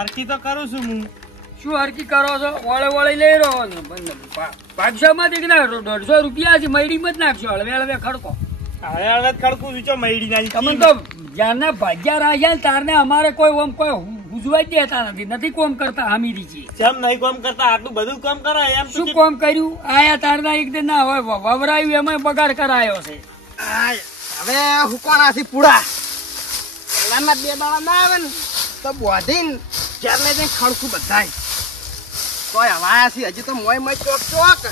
હરકી તો કરું છું હું. શું હરકી કરો છો? વળે વળે લઈ રહ્યો ને 500 માંથી ના 150 રૂપિયા છે મયડીમાં જ નાખશો. હળવે હળવે ખડકો હવે ખડકું છું મયડી નાખી. તમે તો જ્યારના ભાગ્યા રાખ્યા ને તારને અમારે કોઈ ઓમ કોઈ ઉજવા જ દેતા નથી કોમ કરતા હમીરી છે. જેમ નહીં કોમ કરતા આટલું બધું કામ કરાય એમ શું કોમ કર્યું? આયા તારના એક દિન ના હોય વવરાયું એમાં બગાડ કરાયો છે. હવે હુકોનાથી પૂડા પેલાના 2 દાડા ના આવે ને તો બોધીને ચારને જઈને ખડકું બધાય કોઈ હવાયા છે હજી તો મોય મોય ચોક ચોક.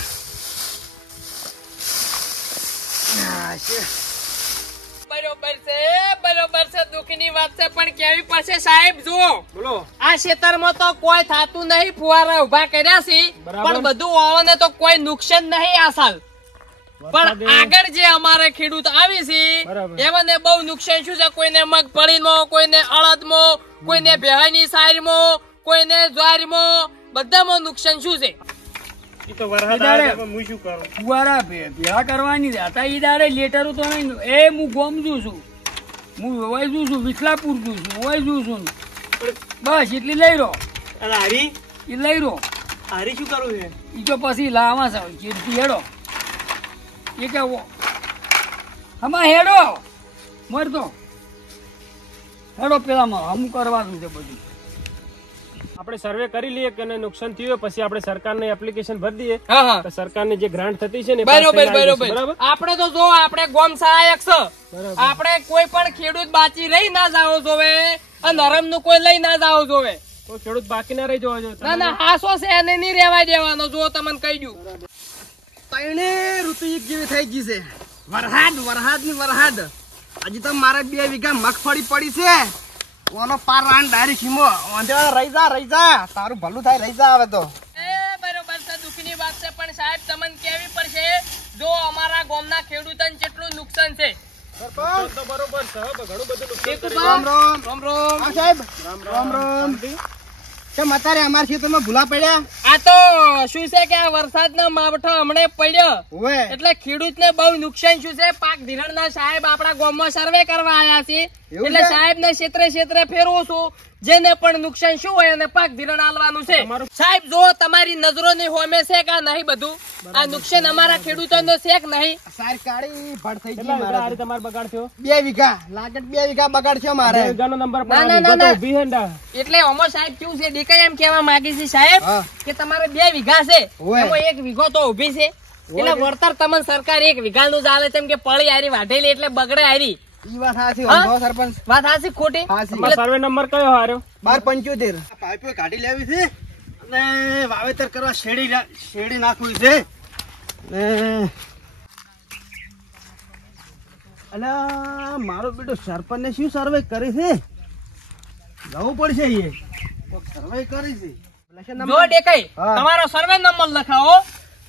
બરોબર છે દુઃખની વાત છે પણ કેવી પાસે સાહેબ જુઓ બોલો. આ ખેતરમાં તો કોઈ થાતું નહીં. ફુવારા ઉભા કર્યા છે પણ બધું ઓળને તો કોઈ નુકસાન નહીં આ સાલ. પણ આગળ જે અમારે ખેડૂત આવી છે એમને બહુ નુકસાન શું છે? કોઈને મગફળીમાં, કોઈને અડદમાં, કોઈને ભેહાની સારીમાં, કોઈને જ્વારીમાં, બધામાં નુકસાન શું છે? ફુવારા ભેગા કરવાની હતા ઈ દાડે લેટરો તો નહીં. એ હું ગોમજું છું, હું વૈજું છું, વિસલાપુર છું, વૈજું છું, બસ એટલી લઈ રહ્યો. અને હારી એ લઈ રહ્યો. હારી શું કરવું છે? ઈ તો પછી લાવા છે કીર્તિ હેડો. એ કે હમા હેડો મળતો હેડો પેલામાં હમું કરવાનું છે બધું. આપણે સર્વે કરી લઈએ કે નુકસાન થયું પછી આપણે સરકારને એપ્લિકેશન ભરી દઈએ તો સરકારની જે ગ્રાન્ટ થતી છે ને બરોબર. આપણે તો જો આપણે ગોમ સહાયક છે. આપણે કોઈ પણ ખેડૂત બાચી રહી ના જાવ જોવે અને નરમ નું કોઈ લઈ ના જાવ જોવે. કોઈ ખેડૂત બાકી ના રહી જવા જોઈએ. ના હાસો છે એને નહીં રહેવા દેવાનો. જો તમને કહી દઉં તઈને ઋતુ એક જેવી થઈ ગઈ છે. વરહાદ ની વરહાદ. હજી તો મારે 2 વીઘા મગફળી પડી છે. ઓનો પાર રાન ડાયરેક્ટ હિમો રહી જા તારું ભલું થાય રહી જા. હવે તો બરોબર છે દુઃખની વાત છે પણ સાહેબ તમને કેવી પડશે. જો અમારા ગામના ખેડૂતોને કેટલું નુકસાન છે. તો બરોબર છે ઘણું બધું નુકસાન. રામ હા સાહેબ રામ કેમ અત્યારે અમારા ખેતરમાં ભૂલા પડ્યા? આ તો શું છે કે આ વરસાદના માવઠો હમણે પડ્યો એટલે ખેડૂતને બહુ નુકસાન શું છે. પાક ધિરાણના સાહેબ આપણા ગામમાં સર્વે કરવા આવ્યા છે એટલે સાહેબ ને ક્ષેત્રે ફેરવું છું. જેને પણ નુકસાન શું હોય અને પાક ધિરાણ આલવાનું છે. સાહેબ જો તમારી નજરોની હોમે છે કે નહીં બધું આ નુકસાન અમારા ખેડૂતોનો છે કે નહીં? સારી કાળી ભડ થઈ ગઈ. તમારે બગાડ થયો 2 વીઘા લાગત 2 વીઘા બગાડ છે મારે. નંબર એટલે અમો સાહેબ કેવું છે દેખાય એમ કેવા માંગી છે સાહેબ કે તમારે 2 વીઘા છે એમાં 1 વીઘો તો ઉભી છે એટલે વળતર તમને સરકાર 1 વીઘા નું જ આલે છે. કે પળી હારી વાઢેલી એટલે બગડે હારી. ઈ વાત સાચી સરપંચ. વાત સાચી ખોટી? સર્વે નંબર કયો હાર્યો? 1275. પાઇપો કાઢી લેવી છે અને વાવેતર કરવા શેડી નાખવી છે. અલ્યા મારો બેટો સરપંચ ને શું સર્વે કરી છે? જવું પડશે એ સર્વે કરી છે. જો દેખાય તમારો સર્વે નંબર લખાવો.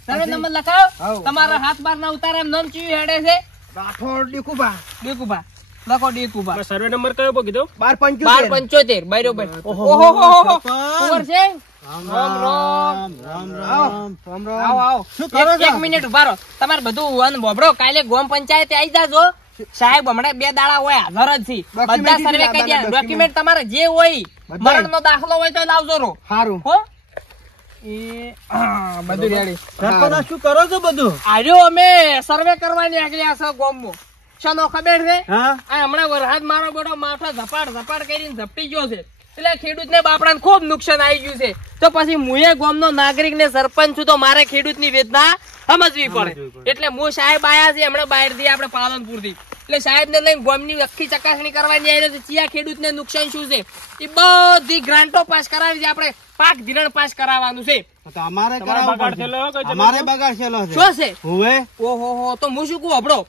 Survey number લખાવો. તમારા હાથ બાર ના ઉતારે નામ ચીયું હેડે છે? રાઠોડ ડીકુબા લખો ડીકુબા. સર્વે નંબર કયો કીધો? 1275. બરોબર. ઓહો ખબર છે. રામ. એક મિનિટ ઉભા રહો. તમારે બધું બોબડો કાલે ગ્રામ પંચાયત આવી જાજો. સાહેબ હમણાં 2 દાડા હોય હાજર જ છે. બધા સર્વે કરી દે. ડોક્યુમેન્ટ તમારે જે હોય મરણ નો દાખલો હોય તો લાવજો રો. સારું હો એ બધું રેડી. સરપંચ શું કરો છો બધું? આર્યો અમે સર્વે કરવાની આગળ છે ગામમાં. શાનો ખબર છે? આ હમણાં વરસાદ મારો બેટો માથો ઝપાડ કરીને ઝપટી ગયો છે એટલે ખેડૂત ને બાપડાને ખૂબ નુકસાન આવી ગયું છે. તો પછી મુએ ગામનો નાગરિક ને સરપંચ છું તો મારે ખેડૂત ની વેદના સમજવી પડે. એટલે હું સાહેબ આયા છે હમણાં બહાર થી આપણે પાલનપુર થી. એટલે સાહેબ ને લઈને ગામની આખી ચકાસણી કરવાની આવી છે. ચિયા ખેડૂત ને નુકસાન શું છે એ બધી ગ્રાન્ટો પાસ કરાવી છે. આપણે પાક ધિરાણ પાસ કરાવવાનું છે. અમારે બગાડ થયેલો શું છે? ઓહો તો હું શું કહું હબળો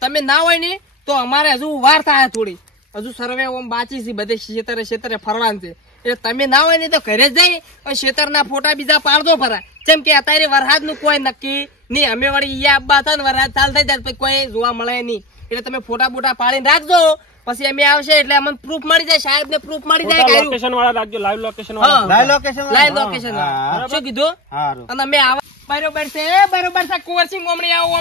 તમે ના હોય ને તો અમારે હજુ વાર થાય થોડી. હજુ સર્વે બાકી છે બધે ક્ષેત્રે ફરવાનું છે. એટલે તમે ના હોય ને તો ઘરે જ જઈ ખેતરના ફોટા બીજા પાડજો ફરા. જેમ કે અત્યારે વરસાદ નું કોઈ નક્કી નહીં. અમે વળી ઈ આબા હતા ને વરસાદ ચાલ થઈ જાય કોઈ જોવા મળે નહીં. એટલે તમે ફોટા બોટા પાડીને રાખજો. પછી અમે આવશે એટલે અમને પ્રૂફ મળી જાય. સાહેબ ને પ્રૂફ મળી જાય. લોકેશન વાળા રાખજો. લાઈવ લોકેશન શું કીધું? અને અમે આવા બરોબર છે કુંવરસિંહ ઓમણી આવો.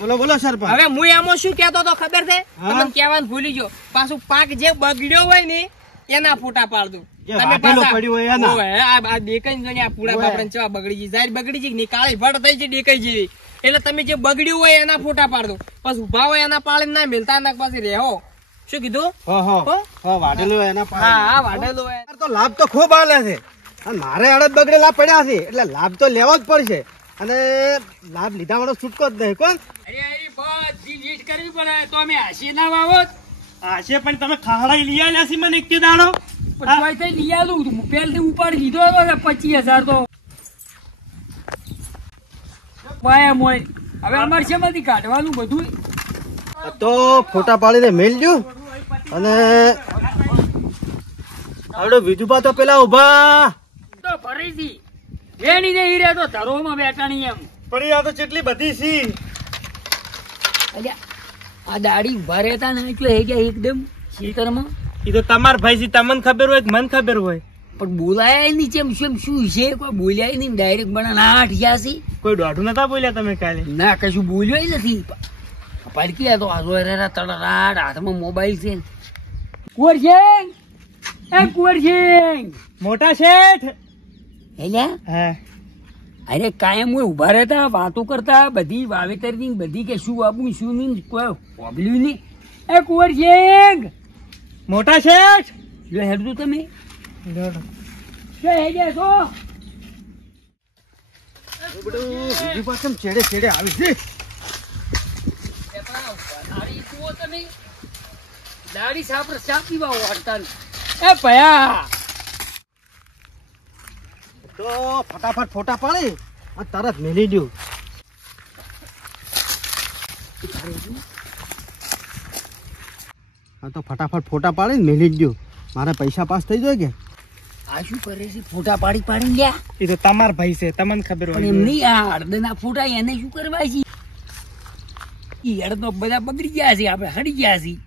બોલો સરપંચ. હવે હું આમાં શું કેતો તો ખબર છે? તમને કહેવાનું ભૂલી ગયો. પાછું પાક જે બગડ્યો હોય ને એના ફોટા પાડજો. કે તમે વાટેલો પાછા- પડ્યો હોય એના. ઓવે, આ દેખાઈને જો ને આ પૂળા ઓવે. બાપરાને ચેવા બગડી ગઈ જાહેર બગડી ગઈ ને કાળી ભટ થઈ છે દેખાઈ જેવી એટલે તમે જે બગડ્યું હોય એના ફોટા પાડ દો પછી ઉભા હોય એના પાળે ના મેલતા ના પછી રહેવો શું કીધું વાટેલો હોય એના પાસે. હા હા વાઢેલું હોય તો લાભ તો ખૂબ આલે છે અને મારે અડદ બગડેલા પડ્યા છે એટલે લાભ તો લેવો જ પડશે અને લાભ લીધા વાળો છૂટકો જ નહીં કોણ. અરે અરે બધી લીટ કરવી પડે તો અમે હાસી ના વાવો આશે પણ તમે ખાવડાઈ લઈ આલ્યા છે મને એક તે દાડો પણ તોય તઈ લઈ આલું હું પહેલથી ઉપાડી લીધો હતો ને 25,000 તો પાયા મોય હવે અમારે શેમાંથી કાઢવાનું બધું તો ફોટા પાડીને મેલજો અને આવડે વિધુબા તો પેલા ઉભા. તો ફરીથી વેણી ને હીરે તો ધરોમાં બેઠાણી એમ પણ આ તો કેટલી બધી સી અલ્યા આ દાઢી ઉભા રહેતા ને એટલે હે ગયા એકદમ ખેતરમાં એ તો તમાર ભાઈ છે તમને ખબર હોય કે મને ખબર હોય પણ બોલાયા નહીં ચેમ શું છે કોઈ બોલ્યા નહીં ડાયરેક્ટ બના ના અઠ્યાસી કોઈ દોઢું નતા બોલ્યા તમે કાલે ના કશું બોલ્યો નથી પાલકી તો આજો તળરાટ હાથમાં મોબાઈલ છે કુંવરસિંહ એ કુંવરસિંહ મોટા શેઠ એલ્યા હા અરે કાયમ હોય ઉભા રહેતા વાતો કરતા બધી વાવેતરની બધી કે શું આપું શું નહીં કોઈ હોબલ્યું નહીં એ કુંવરસિંહ મોટા શેઠ જો હેડતું તમે શું હેડ્યા છો વિધુબા કેમ છેડે છેડે આવી છે. દાઢી જુઓ તમે દાઢી સાપ પીવા વાળતા એ ભયા તો ફટાફટ ફોટા પાડી અને તરત મેલી દઉં. હા તો ફટાફટ ફોટા પાડીને મેલી જ દઉં. મારા પૈસા પાસ થઈ જાય કે આ શું કરે છે ફોટા પાડી પાડી લ્યા એ તો તમાર ભાઈ છે તમને ખબર પણ હોય એમ નહીં આ હળદના ફોટા એને શું કરવા છે ઈ હળદ તો બધા બગડી ગયા છે આપણે હડી ગયા છીએ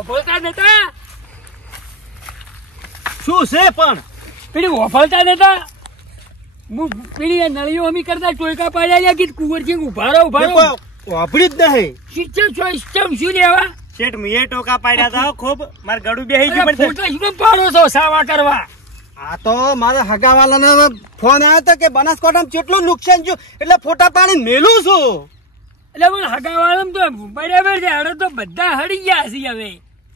ઓફળતા નતા શું છે પણ પેલી ઓફળતા નતા હું પેલી નળીઓ અમી કરતા ટોયકા પાડ્યા લ્યા કે કુંવરસિંહ ઉભા રહો વાપરી જ નહીં. શિક્ષણ શું લેવા શેઠ મેં ટોકા પાડ્યા હતા ખૂબ માર ગળું બેહી ગયું પણ ફોટા શું કેમ પાડો છો સાવા કરવા આ તો મારા હગાવાલાનો ફોન આવ્યો હતો કે બનાસકાંઠામાં કેટલું નુકસાન થયું એટલે ફોટા પાડીને મેલું છું. એટલે પણ હગાવાળામાં તો બરાબર છે હવે તો બધા હળી ગયા છે હવે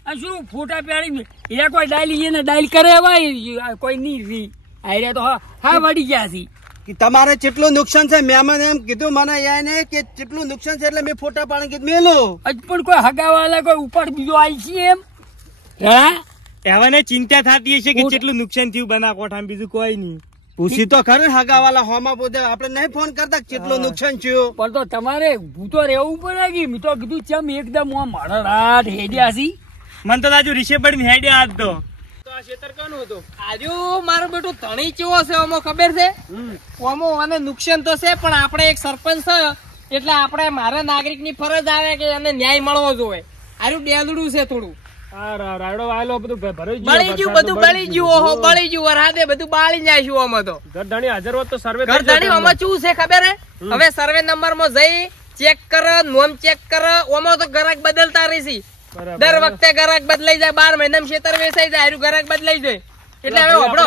આ શું ફોટા પાડી એ કોઈ ડાયલ એને ડાયલ કરે ભાઈ કોઈ નહીં રી આર્યા તો હા વળી ગયા છે કે તમારે કેટલું નુકસાન છે મેં મને એમ કીધું મને યાને કે કેટલું નુકસાન છે એટલે મેં ફોટા પાડીને કીધું મેલું. હજ પણ કોઈ હગાવાળા કોઈ ઉપર બીજો આવી છે એમ હા એવાને ચિંતા થતી હશે કે કેટલું નુકસાન થયું બનાસકાંઠામાં બીજું કોઈ નહીં પૂછી તો ખરું હગાવાલા હોમાં બોધે આપણે નહીં ફોન કરતા કેટલું નુકસાન થયું. પણ તો તમારે ભૂતો રહેવું પડે કે મેં તો કીધું ચમ એકદમ મારા રાત હેડ્યા છી મને તો આજુ રીશે પડીને હેડ્યા આજ તો આ ખેતર કોનું હતું? આજુ મારું બેટું ધણી ચેવો છે આમાં ખબર છે આમાં અને નુકસાન તો છે પણ આપણે એક સરપંચ છે એટલે આપણે મારા નાગરિક ની ફરજ આવે કે એને ન્યાય મળવો જોઈએ આરું ડેલડું છે થોડું આ રાયડો વાયેલો બધું ભરાઈ બળી ગયું બધું બળી ગયું ઓહો બળી ગયું વરસાદે બધું બાળી જાય છે આમાં તો ગરદાણી હાજર હોત તો સર્વે ઘરધણી આમાં શું છે ખબર હે હવે સર્વે નંબર માં જઈ ચેક કર નોમ ચેક કર આમાં તો ગ્રાહક બદલતા રહેશે દર વખતે ગ્રાહક બદલાઈ જાય 12 મહિનામાં ખેતર વેચાઈ જાય આરું ગ્રાહક બદલાઈ જાય એટલે હવે હબળો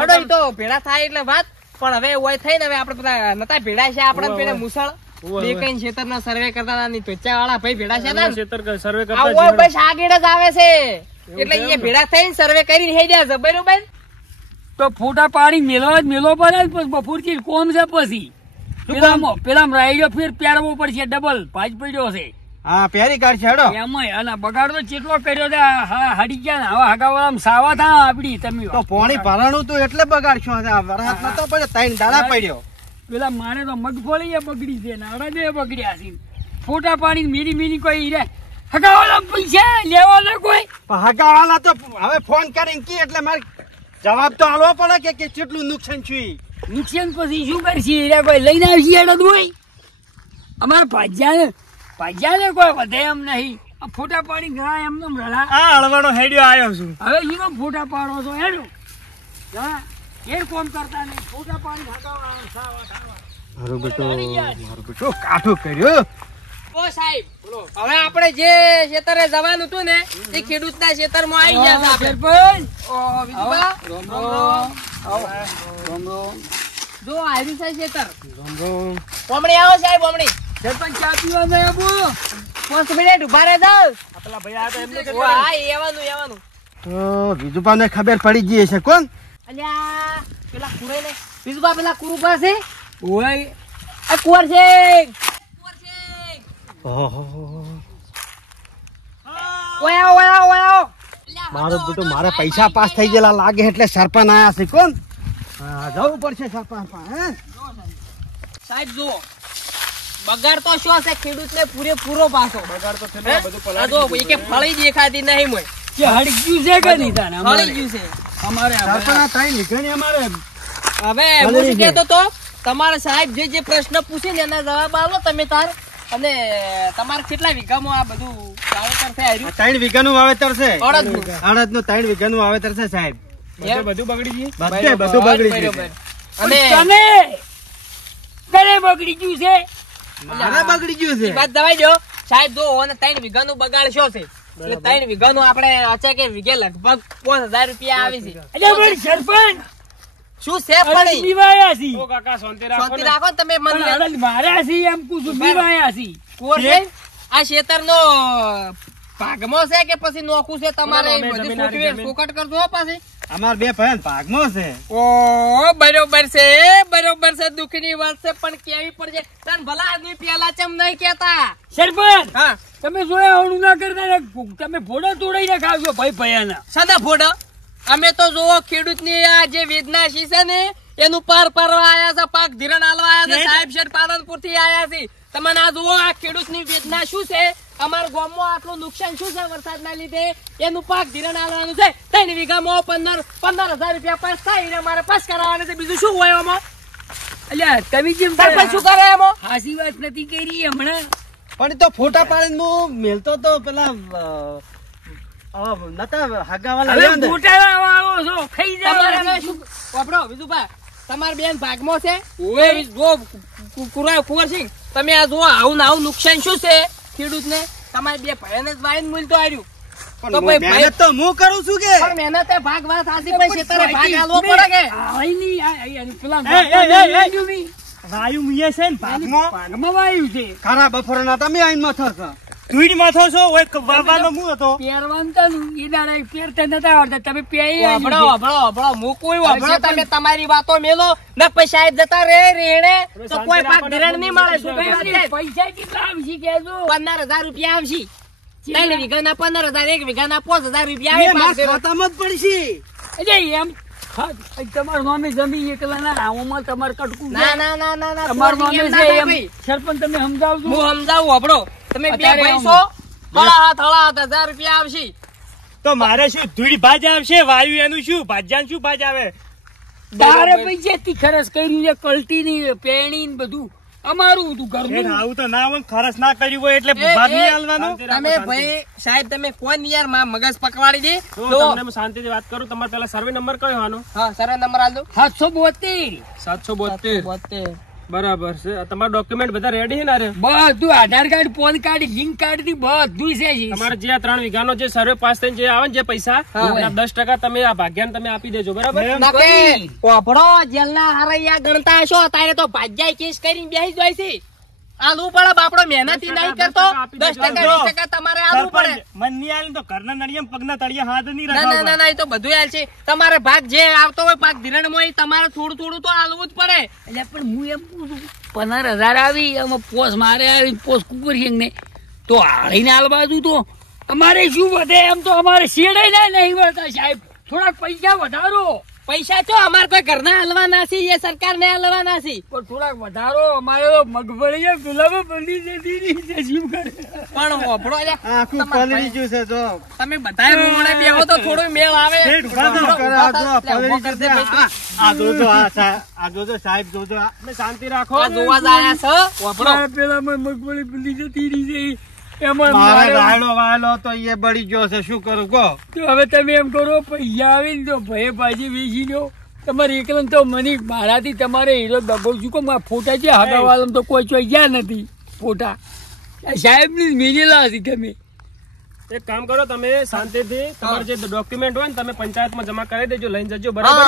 હડો ઈ તો ભેડા થાય એટલે વાત પણ હવે ઓય થઈને હવે આપણે બધા નતા ભેડા છે આપણે પેલા મુસળ દેખાઈને ખેતરના સર્વે કરતા હતા ની ત્વચા વાળા ભાઈ ભેડા છે ને ખેતર સર્વે આ કરતા ઓય બસ આગળ જ આવે છે એટલે એ ભેડા થઈને સર્વે કરીને હે જાય છે બરોબર તો ફોટા પાડી મેલો પડે પછી બપોરથી કોમ છે પછી પેલા રાયડો ફેર પહેરવો પડશે ડબલ ભાજ પડ્યો છે હા પહેરી કાઢશે હેડો. એમાં અને બગાડ તો ચેટલો કર્યો છે હા હડી ગયા ને હવે હગાવાળામાં સાવા થા આપડી તમે તો પોણી ભરાણું તું એટલે બગાડશો વરસાદ નતો પડ્યો 3 દાડા પડ્યો. પેલા મારે તો મગફળી બગડી છે ને અડદે બગડ્યા છે ફોટા પાડી મીરી કોઈ રે હગાવાળામાં પૈસા લેવા ને કોઈ પણ હગાવાલા તો હવે ફોન કરીને કી એટલે મારે જવાબ તો આલવો પડે કે કેટલું નુકસાન થયું. નુકસાન પછી શું કરશે રે કોઈ લઈને આવશે અડદ હોય અમારે ભાજ્યા કોઈ વધે એમ નહીં આ ફોટા પાડી ગયા એમને રડા આ હળવાનો હેડ્યો આવ્યો છું હવે શું ફોટા પાડો છો હેડો હા એ કોમ કરતા નહીં ફોટા પાડી હગાવાળામાં સાવા મારું બેટો કાઠું કર્યું ઓ સાહેબ હવે આપણે જે ખેતરે જવાનું હતું ને તે ખેડૂતના ખેતરમાં આવી ગયા છે આપણે. ઓ વિજુભા, જો આવ્યું છે ખેતર. બમણી આવો સાહેબ, બમણી. સરપંચ ચા પીવા નહીં આબુ? 5 મિનિટ ઉભા રહે જાવ. પેલા ભાઈ આ તો એમને કે હા એવાનું. વિજુભાને ખબર પડી ગઈ છે કોણ અલ્યા પેલા કુરે ને વિજુભા, પેલા કુરુ પાસે ઓય આ કુંવર છે. ઓયા. મારો બેટો મારા પૈસા પાસ થઈ ગયેલા લાગે એટલે સરપંચ આયા છે કોણ જવું પડશે સરપંચ પાસે. સાહેબ જુઓ બગાડ તો શું છે ખેડૂતને પૂરેપૂરો પાછો બગાડ તો થયેલો, બધું આ પલાળી જો એ કે ફળી દેખાતી નહીં મોય કે હળી ગયું છે કે નહીં તાને? ફળી ગયું છે. અમારે સરપંચ આ ત્રણ વીઘાની અમારે હવે હું શું કહેતો તો તમારે સાહેબ જે પ્રશ્ન પૂછે ને એના જવાબ આલો તમે તાર. અને તમારે કેટલા વીઘામાં આ બધું વાવેતર છે આ 3 વીઘાનું વાવેતર છે. અડદનું. અડદનું 3 વીઘાનું વાવેતર છે સાહેબ. બધું બગડી ગયું. બધું બગડી ગયું છે. અને તને તને બગડી ગયું છે? મારે બગડી ગયું છે. વાત દવાઈ દો સાહેબ. જો અને 3 વીઘાનું બગાડ શું છે એટલે 3 વીઘાનું આપણે અચા કે વીઘે લગભગ 5000 રૂપિયા આવી છે. અરે પણ સરપંચ શું છે પણ બીવાયા છી. ઓ કાકા શાંતિ રાખો શાંતિ ને. રાખો ને તમે મને. પણ હળદ માર્યા છી એમ પૂછું, બીવાયા છી. કુંવર છે આ ખેતરનો ભાગમાં છે કે પછી નોખું છે તમારે? અમે બધી જમીન આરી જમીન. ફોકટ કરજો હો પાછી. અમાર બે ભાઈ ભાગમાં છે. ઓ બરોબર છે દુઃખની વાત છે પણ કેવી પડશે. તને ભલા આદમી પેલા ચમ નહીં કેતા. સરપંચ હા તમે જોયા હવળું ના કરતા ને તમે ભોડા તોડાઈને ખાવજો ભાઈ ભયાના. સદા ફોડા અમે તો જોવો ખેડૂતની આ જે વેદનાશી છે ને એનું પાર પારવા આયા છે, પાક ધિરાણ આલવા આયા છે. સાહેબ શેઠ પાલનપુર થી આયા છે. તમને આ જુઓ આ ખેડૂતની વેદના શું છે, અમારા ગામમાં આટલું નુકસાન શું છે વરસાદના લીધે એનું પાક ધિરાણ આલવાનું છે. 3 વીઘામાં 15,000 રૂપિયા પાસ થાય ને અમારે પાસ કરાવવાનું છે. બીજું શું હોય એમાં? અલ્યા તમે જેમ સરપંચ શું કરે એમાં? હાસી વાત નથી કરી હમણાં. પણ એ તો ફોટા પાડીને હું મેલતો તો પેલા નતા હગાવાલા હવે રહ્યા ને. ગોટાળા વાળો છો ખાઈ તમારે હવે જાવ. શું વાપરો વિજુભા, તમારા બેન ભાગમાં છે. જો કુંવરસિંહ તમે આ જુઓ આવું ને આવું નુકસાન શું છે ખેડૂતને? તમારે બે ભાઈને જ વાઈને મૂલતો આવ્યું. તો ભાઈ મહેનત તો હું કરું છું કે પણ મહેનત એ ભાગ વાત સાચી પણ ખેતરે ભાગ આલવો પડે કે? પેલા વાયુ મુએ છે ને ભાગમાં ભાગમાં વાયુ છે. ખરા બપોરના તમે આઈને મથો છો. ધૂળ માથો છો ઓય વાવાનો હું હતો. પહેરવાનું તો એ દાડા પહેરતા નતા આવડતા, તમે પહેરી વાપરો હું કોઈ વાપરો તમે તમારી વાતો મેલો ને પછી સાહેબ જતા રેણે તો કોઈ પાક ધિરાણ નહીં મળે. શું કઈ વાત છે? પૈસા કેટલા આવશે કેજો? 15,000 રૂપિયા આવશે. 3 વીઘાના 15,000, 1 વીઘાના 5,000 રૂપિયા આવે. પાક ધિરાણ. ખાતામાં જ પડશે. એટલે એમ તમારું નામે જમીન એકલા ના આમાં તમારે કટકું છે. ના તમારું નામે એમ છે ના થાય એમ. ભાઈ. સરપંચ તમે સમજાવજો. હું સમજાવું વાપરો તમે બે અત્યારે ભાઈ છો. હળા 1,000 રૂપિયા આવશે. તો મારે શું ધૂળ ભાજ આવશે, વાયુ એનું શું ભાજ્યાન શું ભાજ આવે? તારે પૈસા થી ખર્ચ કર્યું છે, કલટી ની પેણી ને બધું અમારું હતું શેઠ, ઘરનું. આવું તો ના હોય, ખરચ ના કર્યું હોય એટલે ભાગ નહીં આલવાનો. તમે ભાઈ સાહેબ તમે ફોન યાર માં મગજ પકવાડી દે તો તો તમને હું શાંતિથી વાત કરું. તમારે પેલા સર્વે નંબર કયો આનો? હા સર નંબર આલ દો. 772 772. બરાબર છે. તમારા ડોક્યુમેન્ટ બધા રેડી છે ને? અરે બધું Aadhaar card, PAN card, link card થી બધું છે. તમારે જે આ 3 વીઘાનો જે સર્વે પાસ થઈને જે આવે ને જે પૈસા એના 10% તમે આ ભાગ્યાને તમે આપી દેજો. બરાબર? નકે ઓભળો જેલના હરૈયા ગણતા હશો તારે તો ભાગ્યાય કેસ કરીને બેસી જાય છે. આલવું પડે બાપડો, મહેનત નહીં કરતો. 10% 20% તમારે આલવું પડે. સરપંચ, મન નહીં આલે તો ઘરના નળિયા પગના તળિયા હાથ નહીં ના રાખવા. ના એ તો બધું આલ છે. તમારે ભાગ જે આવતો હોય પાક ધિરાણમાં એ તમારે થોડું થોડું તો આલવું જ પડે. એટલે પણ હું એમ પૂછું 15,000 આવી એમાં પોસ મારે આવી પોસ કુકર ને તો હાળીને હાલ બાજુ તો અમારે શું વધે? એમ તો અમારે શેડે નહીં વળતા સાહેબ. થોડાક પૈસા વધારો. પૈસા તો અમારે કોઈ ઘરના હલવાના છે એ સરકાર ને હલવાના છે. પણ થોડાક વધારો. અમારે તો મગફળી ગુલાબો બની જતી રહી છે. શું કરે? પણ ઓભળો લે, આખું પલળી ગયું છે જો. તમે બધાય રોડે બેહો તો થોડો મેળ આવે. શેઠ, ઉભા થા. કરે આ જો, પલળી ગયું છે. આ જોજો, આ જોજો સાહેબ, જોજો આ. તમે શાંતિ રાખો. આ જોવા જ આયા છે. ઓભળો પેલામાં મગફળી બની જતી રહી છે. એમાં મારે મારે- રાયડો વાયલો તો એ બળી ગયો છે. શું કરું કહો? તો હવે તમે એમ કરો પૈસા આવીને તો ભાઈ ભાજી વેચી દો. તમારે એકલા તો મને મારાથી તમારે હીરો દબો છું કે મારા ફોટા છે હગાવાલા તો કોઈ ચોઈ ગયા નથી ફોટા. સાહેબ ની મેલેલા હશે તમે. એક કામ કરો, તમે શાંતિથી તમારે જે ડોક્યુમેન્ટ હોય ને તમે પંચાયતમાં જમા કરી દેજો, લઈને જજો. બરાબર?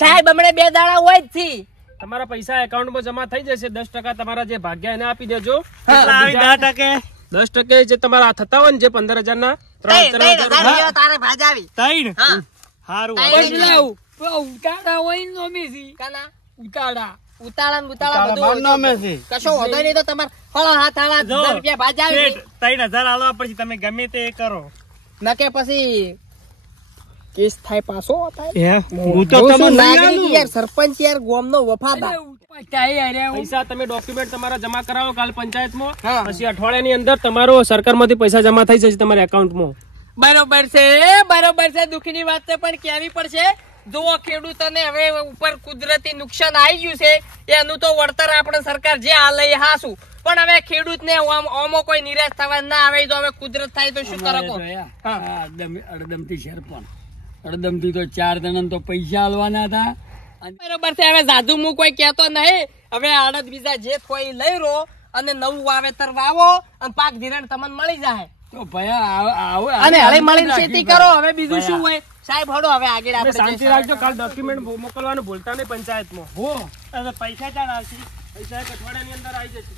સાહેબ હમણાં 2 દાડા હોય જ થી. તમારા પૈસા એકાઉન્ટમાં જમા થઈ જશે. 10% તમારા જે ભાગ્યા એને આપી દેજો. કેટલા આવી 10%? 10% જે તમારા થતા હોય ને જે 15,000 ના 3,000 તારે ભાજાવી 3? હા હારું. બદલાવું ઉતાળા હોય ને અમે છી. કાના ઉતાળા ઉતાળા ને ઉતાળા બધું કશો હોતો નહીં તો તમારે હળો હાથ હાલા જો, 10 રૂપિયા ભાજાવી શેઠ, 3,000 આલવા પછી તમે ગમે તે કરો. નકે પછી કેસ થાય પાછો થાય. હું તો હું તમને શું નહીં નાગરિક આલું. યાર, સરપંચ યાર ગામનો વફાદાર. પૈસા તમે ડોક્યુમેન્ટ તમારા જમા કરાવો કાલ પંચાયતમાં. હા. પછી અઠવાડિયાની અંદર તમારો સરકારમાંથી પૈસા જમા થઈ જશે તમારા એકાઉન્ટમાં. બરોબર છે દુઃખની વાત છે પણ કેવી પડશે. જુઓ ખેડૂતોને હવે ઉપર કુદરતી નુકસાન આવી ગયું છે, એનું તો વળતર આપણે સરકાર જે હાલે એ હાસું, પણ હવે ખેડૂતને ઓમો કોઈ નિરાશ થવા ના આવે તો હવે કુદરત થાય તો શું કરો કહો? અડદમ થી સરપંચ, અડદમ થી તો 4 જણા તો પૈસા આલવાના હતા. બરોબર છે, હવે જાદુ હું કોઈ કેતો નહીં. હવે આડત બીજા જે થોઈ લઈ રો અને નવું વાવેતર વાવો અને પાક ધિરાણ તમને મળી જાય તો ભયા અને હળી મળીને ખેતી કરો. હવે બીજું શું હોય સાહેબ? હડો હવે આગળ તમે આપણે શાંતિ રાખજો. કાલ ડોક્યુમેન્ટ મોકલવાનું ભૂલતા નહીં પંચાયતમાં. હવે પૈસા ચાલ આવશે. પૈસા એક અઠવાડિયાની અંદર આવી જશે.